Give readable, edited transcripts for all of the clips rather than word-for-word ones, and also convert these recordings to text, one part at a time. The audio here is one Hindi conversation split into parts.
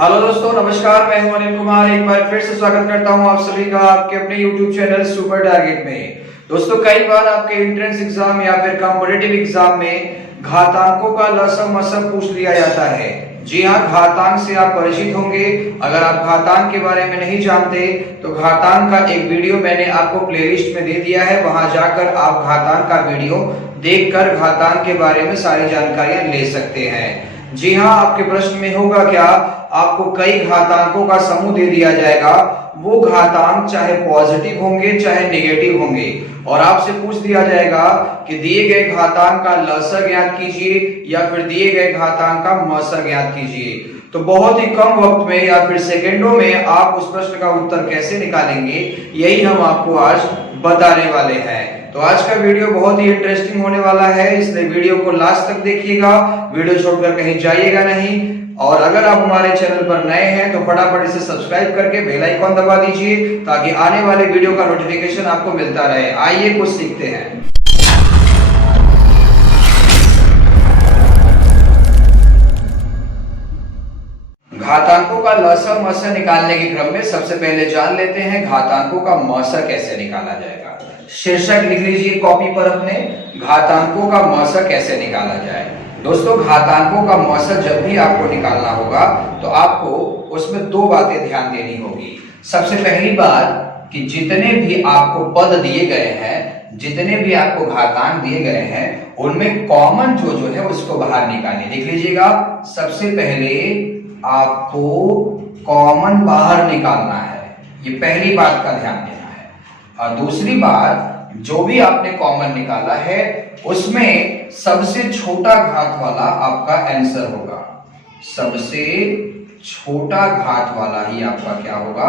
हेलो दोस्तों, नमस्कार। मैं हूं अनिल कुमार। एक बार फिर से स्वागत करता हूं आप सभी का आपके अपने YouTube चैनल सुपर टारगेट में। दोस्तों, कई बार आपके एंट्रेंस एग्जाम या फिर कॉम्पिटिटिव एग्जाम में घातांकों का लसम मसम पूछ लिया जाता है। जी हाँ, घातांक से आप परिचित होंगे। अगर आप घातांक के बारे में नहीं जानते तो घातांक का एक वीडियो मैंने आपको प्लेलिस्ट में दे दिया है, वहां जाकर आप घातांक का वीडियो देखकर घातांक के बारे में सारी जानकारियां ले सकते हैं। जी हाँ, आपके प्रश्न में होगा क्या, आपको कई घातांकों का समूह दे दिया जाएगा। वो घातांक चाहे पॉजिटिव होंगे चाहे नेगेटिव होंगे, और आपसे पूछ दिया जाएगा कि दिए गए घातांक का लसग ज्ञात कीजिए या फिर दिए गए घातांक का मसग ज्ञात कीजिए। तो बहुत ही कम वक्त में या फिर सेकंडों में आप उस प्रश्न का उत्तर कैसे निकालेंगे, यही हम आपको आज बताने वाले हैं। तो आज का वीडियो बहुत ही इंटरेस्टिंग होने वाला है, इसलिए वीडियो को लास्ट तक देखिएगा। वीडियो छोड़कर कहीं जाइएगा नहीं। और अगर आप हमारे चैनल पर नए हैं तो फटाफट इसे सब्सक्राइब करके बेल आइकॉन दबा दीजिए, ताकि आने वाले वीडियो का नोटिफिकेशन आपको मिलता रहे। आइए कुछ सीखते हैं। घातांकों का लसम मसम निकालने के क्रम में सबसे पहले जान लेते हैं घातांकों का मसम कैसे निकाला जाएगा। शीर्षक लिख लीजिए कॉपी पर अपने, घातांकों का मसम कैसे निकाला जाए। दोस्तों, घातांकों का मसम जब भी आपको निकालना होगा तो आपको उसमें दो बातें ध्यान देनी होगी। सबसे पहली बात कि जितने भी आपको पद दिए गए हैं, जितने भी आपको घातांक दिए गए हैं, उनमें कॉमन जो है उसको बाहर निकालिए। देख लीजिएगा, सबसे पहले आपको कॉमन बाहर निकालना है, ये पहली बात का ध्यान देना है। और दूसरी बात, जो भी आपने कॉमन निकाला है उसमें सबसे छोटा घात वाला आपका आंसर होगा। सबसे छोटा घात वाला ही आपका क्या होगा,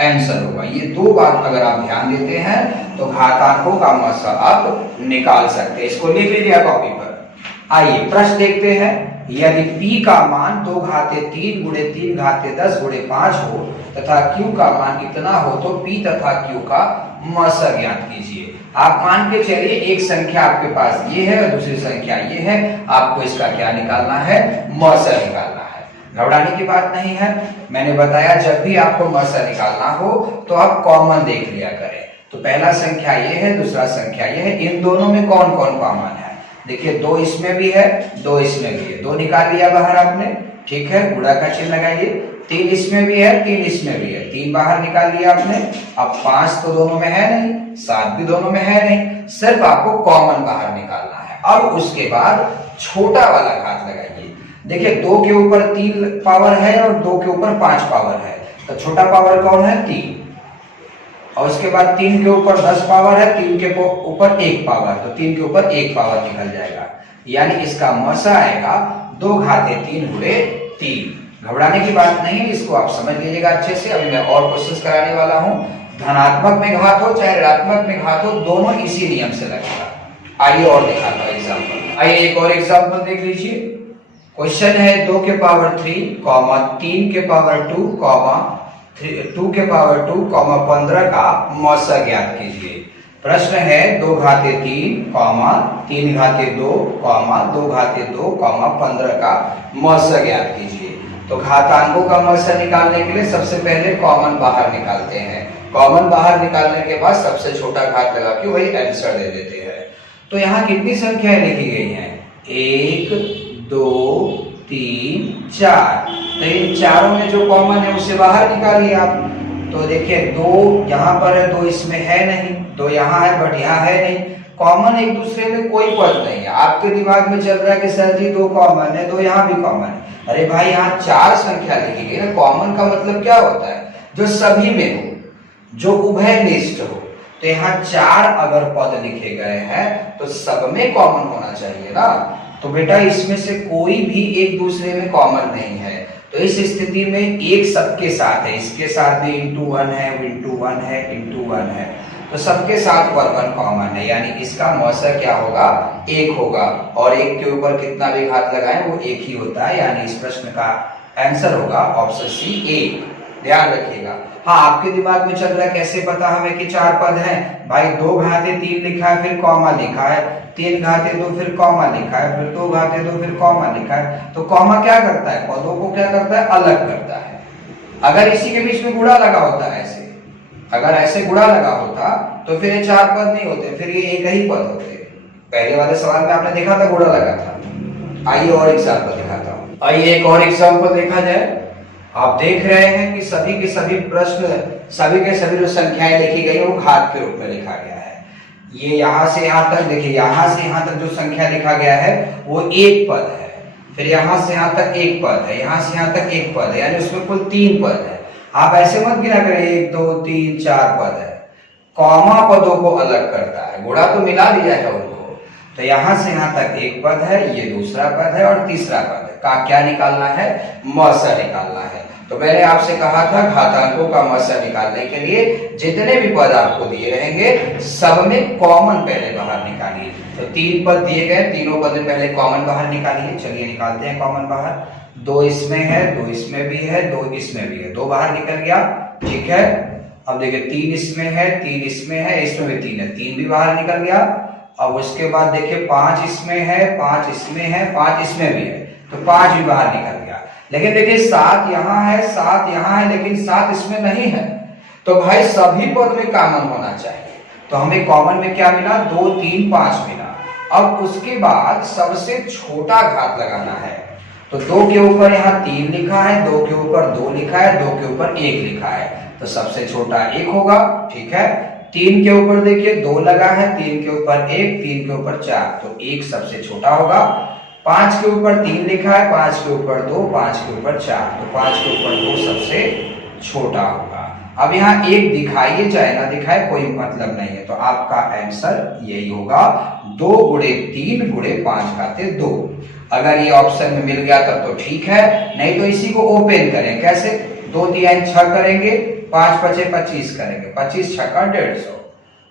आंसर होगा। ये दो बात अगर आप ध्यान देते हैं तो घातांकों का मसम आप निकाल सकते हैं। इसको लिख लीजिए कॉपी पर। आइए प्रश्न देखते हैं। यदि p का मान 2 घाते 3 गुणे 3 घाते 10 गुणे 5 हो तथा q का मान इतना हो तो p तथा q का मसम ज्ञात कीजिए। आप मान के चलिए एक संख्या आपके पास ये है और दूसरी संख्या ये है, आपको इसका क्या निकालना है, मसम निकालना है। घबराने की बात नहीं है। मैंने बताया जब भी आपको मसम निकालना हो तो आप कॉमन देख लिया करें। तो पहला संख्या ये है, दूसरा संख्या ये है, इन दोनों में कौन कौन कॉमन है। देखिए, 2 इसमें भी है, 2 इसमें भी है, 2 निकाल लिया बाहर आपने, ठीक है, गुणा का चिन्ह लगाइए। 3 इसमें भी है, 3 इसमें भी है, 3 बाहर निकाल लिया आपने। अब 5 तो दोनों में है नहीं, 7 भी दोनों में है नहीं, सिर्फ आपको कॉमन बाहर निकालना है। अब उसके बाद छोटा वाला घात लगाइए। देखिए, 2 के ऊपर 3 पावर है और 2 के ऊपर 5 पावर है, तो छोटा पावर कौन है, 3। और उसके बाद 3 के ऊपर 10 पावर है, 3 के ऊपर 1 पावर, तो 3 के ऊपर 1 पावर निकल जाएगा। यानी इसका मसम आएगा 2 घाते 3 गुणे 3। घबराने की बात नहीं है, इसको आप समझ लीजिएगा अच्छे से। अभी मैं और क्वेश्चन कराने वाला हूं। धनात्मक में घात हो चाहे ऋणात्मक में घात हो, दोनों इसी नियम से लगेगा। आइए और दिखाता हूं एग्जाम्पल। आइए एक और एग्जाम्पल देख लीजिए। क्वेश्चन है 2 के पावर 3, 3 के पावर 2, 2 के पावर 2, 15 का मसम ज्ञात कीजिए। प्रश्न है 2 घाते 3, 3 घाते 2, 2 घाते 2, 15 का मसम ज्ञात कीजिए। तो घातांकों का मसम निकालने के लिए सबसे पहले कॉमन बाहर निकालते हैं। कॉमन बाहर निकालने के बाद सबसे छोटा घात लगा के वही आंसर दे देते हैं। तो यहाँ कितनी संख्याएं लिखी गई हैं, 1 2 3 4। तो इन चारों में जो कॉमन है उसे बाहर निकालिए आप। तो देखिए, 2 यहाँ पर है, 2 इसमें है नहीं, 2 यहाँ है बट यहाँ है नहीं। कॉमन एक दूसरे में कोई पद नहीं है। आपके दिमाग में चल रहा है कि सर जी 2 कॉमन है, 2 यहाँ भी कॉमन है। अरे भाई, यहाँ 4 संख्या लिखी गई ना। कॉमन का मतलब क्या होता है, जो सभी में हो, जो उभयनिष्ठ हो। तो यहाँ 4 अगर पद लिखे गए हैं तो सब में कॉमन होना चाहिए ना। तो बेटा, इसमें से कोई भी एक दूसरे में कॉमन नहीं है। तो इस स्थिति में एक सबके साथ है, इसके साथ भी × 1 है, × 1 है, × 1 है, तो सबके साथ 1 कॉमन है। यानी इसका मसम क्या होगा, 1 होगा। और 1 के ऊपर कितना भी घात लगाएं वो 1 ही होता है। यानी इस प्रश्न का आंसर होगा ऑप्शन सी 1। ध्यान रखिएगा। हाँ, आपके दिमाग में चल रहा है कैसे पता हमें कि 4 पद हैं? भाई 2 घाते 3 लिखा है, फिर कॉमा लिखा है, 3 घाते 2 फिर कॉमा लिखा है, फिर 2 घाते 2 फिर कॉमा लिखा है। तो कॉमा क्या करता है? पदों को क्या करता है? अलग करता है। अगर इसी के बीच में गुणा लगा होता है ऐसे, अगर ऐसे गुणा लगा होता तो फिर ये 4 पद नहीं होते, फिर ये एक ही पद होते। पहले वाले सवाल में आपने देखा था गुणा लगा था। आइए और एग्जाम्पल दिखाता हूँ। आइए एक और एग्जाम्पल देखा जाए। आप देख रहे हैं कि सभी के सभी प्रश्न, सभी के सभी जो संख्याएं लिखी गई वो घात के रूप में लिखा गया है। ये यहां से यहां तक देखिए, यहां से यहां तक जो संख्या लिखा गया है वो एक पद है, फिर यहां से यहां तक एक पद है, यहां से यहां तक एक पद है, यानी उसमें कुल 3 पद है। आप ऐसे मत गिना करें 1 2 3 4 पद है। कॉमा पदों को अलग करता है, गुणा तो मिला दिया है उनको। तो यहां से यहां तक एक पद है, ये दूसरा पद है और तीसरा पद है। का क्या निकालना है? मौसा निकालना है। तो मैंने आपसे कहा था घातांकों का मौसा निकालने के लिए जितने भी पद आपको दिए रहेंगे सब में कॉमन पहले बाहर निकालिए। तो 3 पद दिए गए, तीनों पद में पहले कॉमन बाहर निकालिए। चलिए निकालते हैं कॉमन बाहर। 2 इसमें है, 2 इसमें भी है, 2 इसमें भी है, 2 बाहर निकल गया। ठीक है, अब देखिए 3 इसमें है, 3 इसमें है, इसमें भी 3 है, 3 भी बाहर निकल गया। अब उसके बाद देखिए 5 इसमें है, 5 इसमें है, 5 इसमें भी है, तो 5 भी बाहर निकल गया। लेकिन देखिए 7 यहाँ है, 7 यहाँ है, लेकिन 7 इसमें नहीं है। तो भाई सभी पद में कॉमन होना चाहिए। तो हमें कॉमन में क्या मिला? 2 3 5 मिला। अब उसके बाद सबसे छोटा घात लगाना है। तो 2 के ऊपर यहाँ 3 लिखा है, 2 के ऊपर 2 लिखा है, 2 के ऊपर 1 लिखा है, तो सबसे छोटा 1 होगा। ठीक है, 3 के ऊपर देखिए 2 लगा है, 3 के ऊपर 1, 3 के ऊपर 4, तो 1 सबसे छोटा होगा। 5 के ऊपर 3 लिखा है, 5 के ऊपर 2, 5 के ऊपर 4, तो 5 के ऊपर 2 सबसे छोटा होगा। अब यहाँ 1 दिखाइए चाहे ना दिखाए कोई मतलब नहीं है, तो आपका आंसर यही होगा 2 गुणे 3 गुणे 5 घाते 2। अगर ये ऑप्शन में मिल गया तब तो ठीक है, नहीं तो इसी को ओपन करें। कैसे? 2 3 6 करेंगे, 5 5 25 करेंगे, 25 छक्का 150।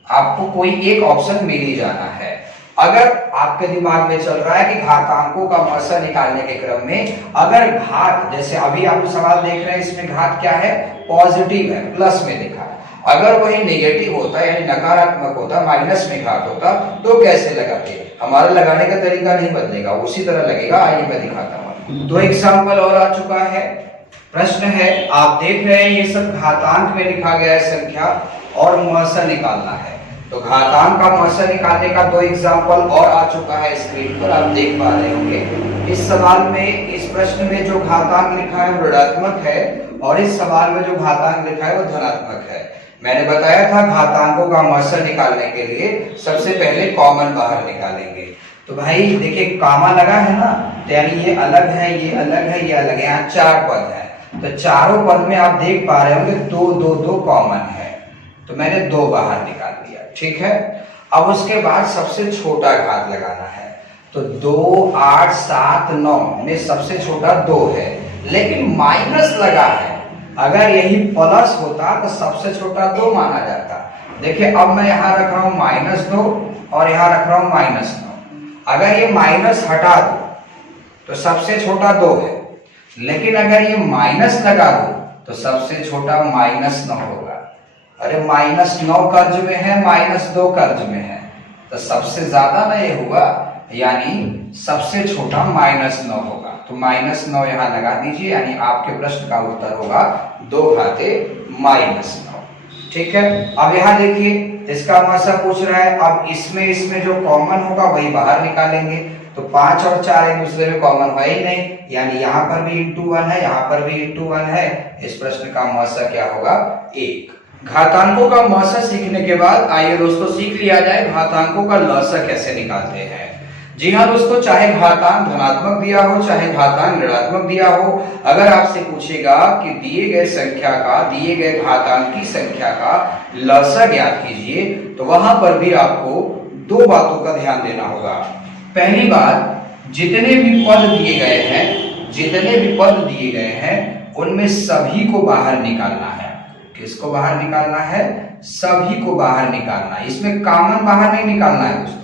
आपको कोई एक ऑप्शन मिल ही जाना है। अगर आपके दिमाग में चल रहा है कि घातांकों का मौसा निकालने के क्रम में अगर घात, जैसे अभी आप सवाल देख रहे हैं, इसमें घात क्या है? पॉजिटिव है, प्लस में लिखा है। अगर वही नेगेटिव होता यानी नकारात्मक होता, माइनस में घात होता, तो कैसे लगाते? हमारा लगाने का तरीका नहीं बदलेगा, उसी तरह लगेगा। आइए मैं दिखाता हूँ। 2 एग्जाम्पल और आ चुका है। प्रश्न है, आप देख रहे हैं ये सब घातांक में लिखा गया है संख्या और मौसा निकालना है। तो घातांक का मौसा निकालने का 2 एग्जाम्पल और आ चुका है स्क्रीन पर, आप देख पा रहे होंगे। इस सवाल में, इस प्रश्न में जो घातांक लिखा है वो ऋणात्मक है और इस सवाल में जो घातांक लिखा है वो धनात्मक है। मैंने बताया था घातांकों का मौसा निकालने के लिए सबसे पहले कॉमन बाहर निकालेंगे। तो भाई देखिए कॉमा लगा है ना, तो यानी ये अलग है, ये अलग है, ये अलग है। यहाँ 4 पद है, तो चारों पद में आप देख पा रहे होंगे 2 2 2 कॉमन है, तो मैंने 2 बाहर निकाल दिया। ठीक है, अब उसके बाद सबसे छोटा घात लगाना है। तो 2 8 7 9 में सबसे छोटा 2 है, लेकिन माइनस लगा है। अगर यही प्लस होता तो सबसे छोटा 2 माना जाता। देखिए अब मैं यहाँ रख रहा हूं -2 और यहाँ रख रहा हूं -9। अगर ये माइनस हटा दो तो सबसे छोटा 2 है, लेकिन अगर ये माइनस लगा दो तो सबसे छोटा -9 होगा। अरे -9 कर्ज में है, -2 कर्ज में है, तो सबसे ज्यादा ना ये होगा, यानी सबसे छोटा -9 होगा। तो -9 यहाँ लगा दीजिए, यानी आपके प्रश्न का उत्तर होगा 2 घाते -9। ठीक है, अब यहाँ देखिए इसका मौसा पूछ रहा है। अब इसमें जो कॉमन होगा वही बाहर निकालेंगे। तो 5 और 4 एक दूसरे में कॉमन है ही नहीं, यानी यहाँ पर भी *1 है, यहाँ पर भी *1 है। इस प्रश्न का मौसा क्या होगा? 1। घातांकों का मौसा सीखने के बाद आइए दोस्तों सीख लिया जाए घातांकों का लौसा कैसे निकालते हैं। जी हाँ दोस्तों, चाहे घातांक धनात्मक दिया हो चाहे घातांक ऋणात्मक दिया हो, अगर आपसे पूछेगा कि दिए गए संख्या का, दिए गए घातांक की संख्या का लौसा ज्ञात कीजिए, तो वहां पर भी आपको 2 बातों का ध्यान देना होगा। पहली बात, जितने भी पद दिए गए हैं, जितने भी पद दिए गए हैं उनमें सभी को बाहर निकालना है। किसको बाहर निकालना है? सभी को बाहर निकालना है। इसमें कॉमन बाहर नहीं निकालना है दोस्तों।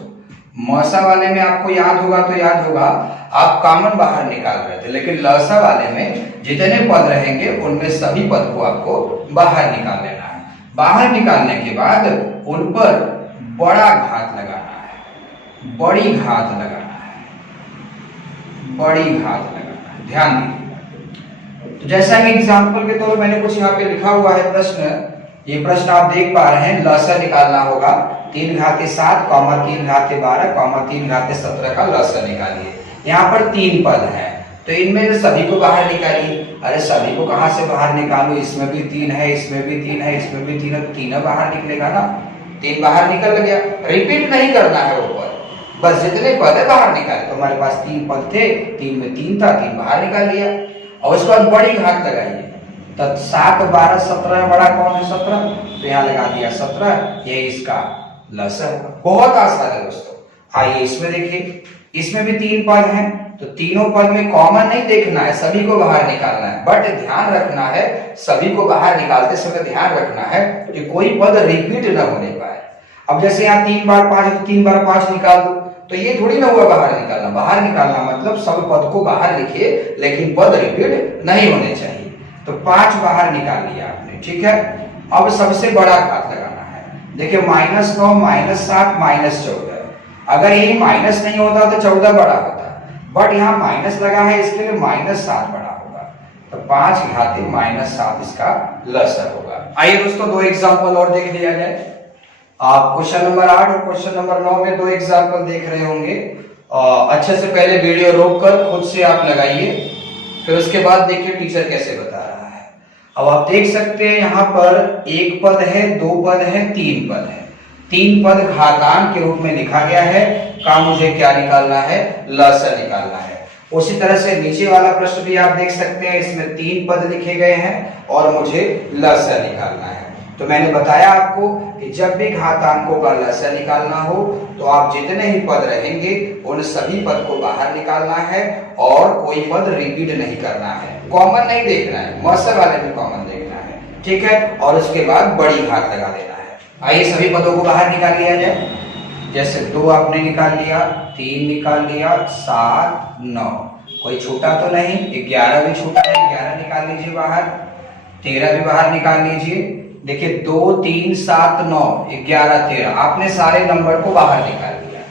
मौसा वाले में आपको याद होगा तो याद होगा, आप कॉमन बाहर निकाल रहे थे, लेकिन लसा वाले में जितने पद रहेंगे उनमें सभी पद को आपको बाहर निकाल लेना है। बाहर निकालने के बाद उन पर बड़ा घात लगाना है, बड़ी घात लगाना है, बड़ी घात लगाना है। ध्यान दीजिए। तो जैसा कि एग्जाम्पल के तौर पर मैंने कुछ यहाँ पे लिखा हुआ है प्रश्न, ये प्रश्न आप देख पा रहे हैं। लसा निकालना होगा 3 घाते 7, 3 घाते 12, 3 घाते 17 का लसा निकालिए। यहाँ पर 3 पद हैं, तो इनमें से सभी को बाहर निकालिए। अरे सभी को कहां से बाहर निकालूं, इसमें भी 3 है, इसमें भी 3 है, इसमें भी 3 है, तीनों बाहर निकलेगा ना। 3 बाहर निकल गया, रिपीट नहीं करना है ऊपर, बस जितने पद है बाहर निकाले। तो हमारे पास 3 पद थे, 3 में 3 था, 3 बाहर निकाल लिया। और उसके बाद बड़ी घात लगाइए, तो 7, 12, 17 बड़ा कौन है 17, तो यहाँ लगा दिया 17, ये इसका लसा है। बहुत आसान है दोस्तों। आइए इसमें देखिए, इसमें भी 3 पद हैं, तो तीनों पद में कॉमन नहीं देखना है, सभी को बाहर निकालना है। बट ध्यान रखना है, सभी को बाहर निकालते समय ध्यान रखना है कि कोई पद रिपीट न होने पाए। अब जैसे यहाँ 3 बार 5 है, तो 3 बार 5 निकाल दो, तो ये थोड़ी ना हुआ बाहर निकालना। बाहर निकालना मतलब सब पद को बाहर लिखिए, लेकिन पद रिपीट नहीं होने चाहिए। तो 5 बाहर निकाल लिया आपने, ठीक है। अब सबसे बड़ा घात लगाना है। देखिए -9, -7, -14। अगर ये माइनस नहीं होता तो 14 बड़ा होता, बट यहाँ माइनस लगा है, इसके लिए -7 बड़ा होगा। तो 5 घाते -7 इसका लसा होगा। आइए दोस्तों 2 एग्जाम्पल और देख लिया जाए। आप क्वेश्चन नंबर 8 और क्वेश्चन नंबर 9 में 2 एग्जाम्पल देख रहे होंगे। अच्छे से पहले वीडियो रोककर खुद से आप लगाइए, फिर उसके बाद देखिए टीचर कैसे बता रहा है। अब आप देख सकते हैं यहाँ पर 1 पद है, 2 पद है, 3 पद है। 3 पद घातांक के रूप में लिखा गया है। का मुझे क्या निकालना है, लसा निकालना है। उसी तरह से नीचे वाला प्रश्न भी आप देख सकते हैं, इसमें 3 पद लिखे गए हैं और मुझे लसा निकालना है। तो मैंने बताया आपको कि जब भी घातांकों का लसा निकालना हो तो आप जितने ही पद रहेंगे उन सभी पद को बाहर निकालना है और कोई पद रिपीट नहीं करना है, कॉमन नहीं देखना है, मसा वाले में कॉमन देखना है, ठीक है। और उसके बाद बड़ी घात लगा देना है। आइए सभी पदों को बाहर निकाल लिया जाए। जैसे 2 आपने निकाल लिया, 3 निकाल लिया, 7, 9, कोई छूटा तो नहीं, 11 भी छूटा है, 11 निकाल लीजिए बाहर, 13 भी बाहर निकाल लीजिए। देखिए 2, 3, 7, 9, 11, 13, आपने सारे नंबर को बाहर निकाल लिया।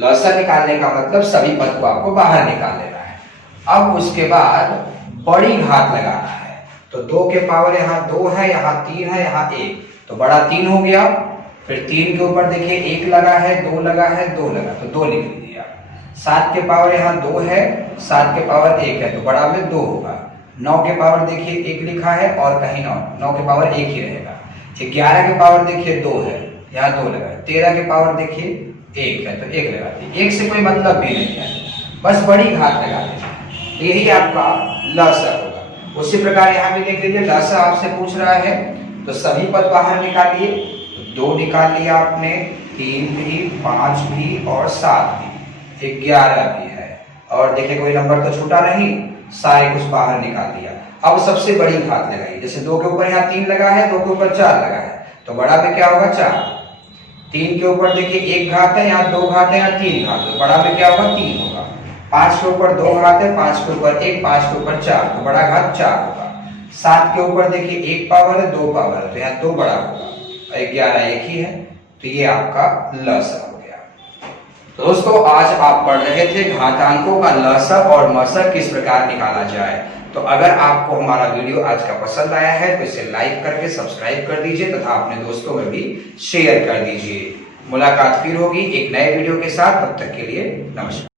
लसा निकालने का मतलब सभी पद को आपको बाहर निकाल लेना है। अब उसके बाद बड़ी घात लगाना है। तो 2 के पावर यहाँ 2 है, यहाँ 3 है, यहाँ 1, तो बड़ा 3 हो गया। फिर 3 के ऊपर देखिए 1 लगा है, 2 लगा है, 2 लगा, तो 2 लिख दिया। 7 के पावर यहाँ 2 है, 7 के पावर 1 है, तो बड़ा में 2 होगा। 9 के पावर देखिए 1 लिखा है और कहीं 9 के पावर 1 ही रहेगा। 11 के पावर देखिए 2 है, यहाँ 2 लगा है। 13 के पावर देखिए 1 है, तो 1 लगा दिए। 1 से कोई मतलब भी नहीं है, बस बड़ी घात लगा देना, यही आपका लसा होगा। उसी प्रकार यहाँ भी देख लीजिए, लसा आपसे पूछ रहा है, तो सभी पद बाहर निकालिए। 2 निकाल लिया आपने, 3 भी, 5 भी और 7 भी, 11 भी है। और देखिए कोई नंबर तो छूटा नहीं, सारे कुछ बाहर निकाल दिया। अब सबसे बड़ी घात लगाई। जैसे 2 के ऊपर यहाँ 3 लगा है, 2 के ऊपर 4 लगा है, तो बड़ा में क्या होगा 4। 3 के ऊपर देखिए 1 घात है, यहाँ 2 घात है, यहाँ 3 घात है, बड़ा में क्या होगा 3 होगा। 5 के ऊपर 2 घात है, 5 के ऊपर 1, 5 के ऊपर 4, तो बड़ा घात 4 होगा। 7 के ऊपर देखिए 1 पावर है, 2 पावर है, तो यहाँ 2 बड़ा होगा। 11 एक ही है, तो ये आपका लसा हो गया। तो दोस्तों आज आप पढ़ रहे थे घातांकों का लसा और मसा किस प्रकार निकाला जाए। तो अगर आपको हमारा वीडियो आज का पसंद आया है तो इसे लाइक करके सब्सक्राइब कर दीजिए तथा अपने दोस्तों में भी शेयर कर दीजिए। मुलाकात फिर होगी एक नए वीडियो के साथ, तब तक के लिए नमस्कार।